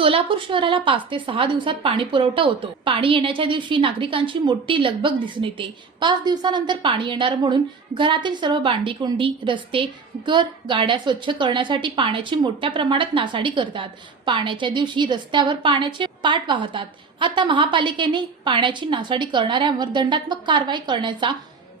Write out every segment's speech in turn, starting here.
सोलापूर शहराला पाच ते सहा दिवसात पाणी पुरवठा होतो. पाणी येण्याच्या दिवशी नागरिकांची मोठी लगबग दिसून येते. पाच दिवसानंतर पाणी येणार म्हणून घरातील सर्व बांडीकुंडी रस्ते घर गाड्या स्वच्छ करण्यासाठी पाण्याची मोठ्या प्रमाणात नासाडी करतात. पाण्याच्या दिवशी रस्त्यावर पाण्याचे पाठ वाहतात. आता महापालिकेने पाण्याची नासाडी करणाऱ्यांवर दंडात्मक कारवाई करण्याचा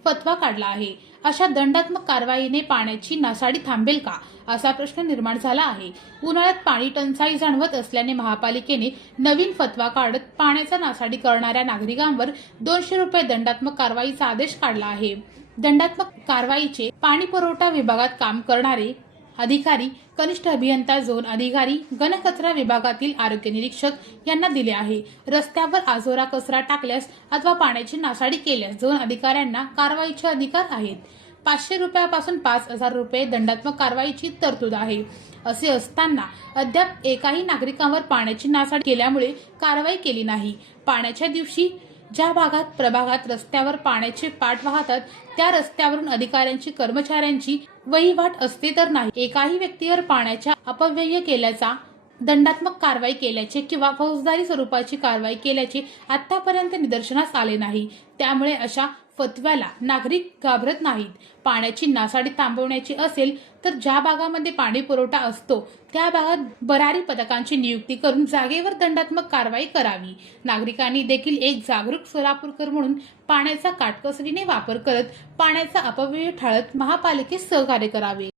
फतवा काढला आहे. अशा दंडात्मक कारवाईने पाण्याची नासाडी थांबेल का? असा प्रश्न निर्माण झाला आहे. उन्हाळ्यात पाणी टंचाई जाणवत असल्याने महापालिकेने नवीन फतवा काढत पाण्याचा नासाडी करणाऱ्या नागरिकांवर दोनशे रुपये दंडात्मक कारवाईचा आदेश काढला आहे. दंडात्मक कारवाईचे पाणी पुरवठा विभागात काम करणारे अधिकारी कनिष्ठ अभियंता झोन अधिकारी घनकचरा विभागातील आरोग्य निरीक्षक यांना दिले आहे. रस्त्यावर आजोरा कचरा टाकल्यास अथवा पाण्याची नासाडी केल्यास झोन अधिकाऱ्यांना कारवाईचे अधिकार आहेत. पाचशे रुपयापासून पाच हजार रुपये दंडात्मक कारवाईची तरतूद आहे. असे असताना अद्याप एकाही नागरिकांवर पाण्याची नासाडी केल्यामुळे कारवाई केली नाही. पाण्याच्या दिवशी ज्या भागात प्रभागात रस्त्यावर पाण्याचे पाठ वाहतात त्या रस्त्यावरून अधिकाऱ्यांची कर्मचाऱ्यांची वहिवाट असते तर नाही. एकाही व्यक्तीवर पाण्याच्या अपव्यय केल्याचा दंडात्मक कारवाई केल्याचे किंवा फौजदारी स्वरूपाची कारवाई केल्याचे आतापर्यंत निदर्शनास आले नाही. त्यामुळे अशा फतव्याला नागरिक घाबरत नाहीत. पाण्याची नासाडी थांबवण्याची असेल तर ज्या भागामध्ये पाणी पुरवठा असतो त्या भागात बरारी पथकांची नियुक्ती करून जागेवर दंडात्मक कारवाई करावी. नागरिकांनी देखील एक जागरूक सोलापूरकर म्हणून पाण्याचा काटकसरीने वापर करत पाण्याचा अपव्यय टाळत महापालिकेस सहकार्य करावे.